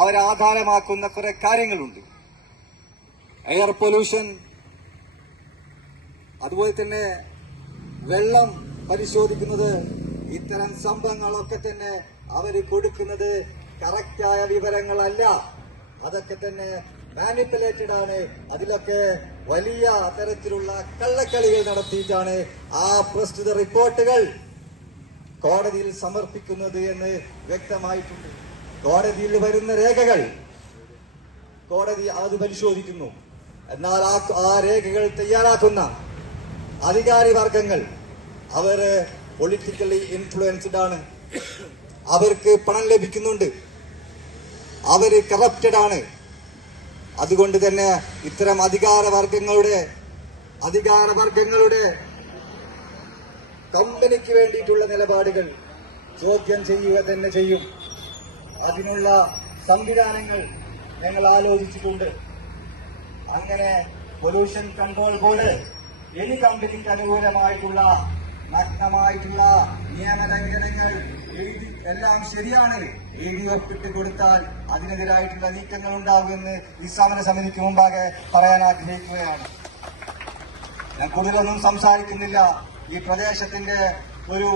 അവരാധാരമാക്കുന്ന കുറെ കാര്യങ്ങളുണ്ട്. Air pollution അതുപോലെ തന്നെ വെള്ളം പരിശോധിക്കുന്നത് ഇത്തരം സംഭവങ്ങളൊക്കെ തന്നെ അവർ കൊടുക്കുന്നത് കറക്റ്റായ വിവരങ്ങളല്ല. അതൊക്കെ തന്നെ മാനിപ്പുലേറ്റഡ് ആണ്. അതിലൊക്കെ വലിയ തരത്തിലുള്ള കള്ളക്കളികൾ നടത്തിയിട്ടാണ് ആ പ്രസ്തുത റിപ്പോർട്ടുകൾ കോടതിയിൽ സമർപ്പിക്കുന്നത് എന്ന് വ്യക്തമായിട്ടുണ്ട്. കോടതിയിൽ വരുന്ന രേഖകൾ. കോടതി അത് പരിശോധിക്കുന്നു. എന്നാൽ ആ ആ രേഖകൾ തയ്യാറാക്കുന്ന അധികാരി വർഗങ്ങൾ അവർ പൊളിറ്റിക്കലി ഇൻഫ്ലുവൻസ്ഡ് ആണ്. അവർക്ക് പണം ലഭിക്കുന്നുണ്ട്. അവർ കറപ്റ്റഡ് ആണ്. അതുകൊണ്ട് തന്നെ ഇത്തരം അധികാര വർഗങ്ങളുടെ അധികാര വർഗങ്ങളുടെ കമ്പനിക്ക് വേണ്ടിയിട്ടുള്ള നിലപാടുകൾ ചോദ്യം ചെയ്യുക തന്നെ ചെയ്യും. അതിനുള്ള സംവിധാനങ്ങൾ ഞങ്ങൾ ആലോചിച്ചിട്ടുണ്ട്. അങ്ങനെ പൊല്യൂഷൻ കൺട്രോൾ ബോർഡ് എനി കമ്പനിക്ക് അനുകൂലമായിട്ടുള്ള നഗ്നമായിട്ടുള്ള നിയമലംഘനങ്ങൾ എഴുതി എല്ലാം ശരിയാണ്. എഴുതി ഒപ്പിട്ട് കൊടുത്താൽ അതിനെതിരായിട്ടുള്ള നീക്കങ്ങൾ ഉണ്ടാകുമെന്ന് സമര സമിതിക്ക് മുമ്പാകെ പറയാൻ ആഗ്രഹിക്കുകയാണ്. ഞാൻ കൂടുതലൊന്നും സംസാരിക്കുന്നില്ല. ഈ പ്രദേശത്തിന്റെ ഒരു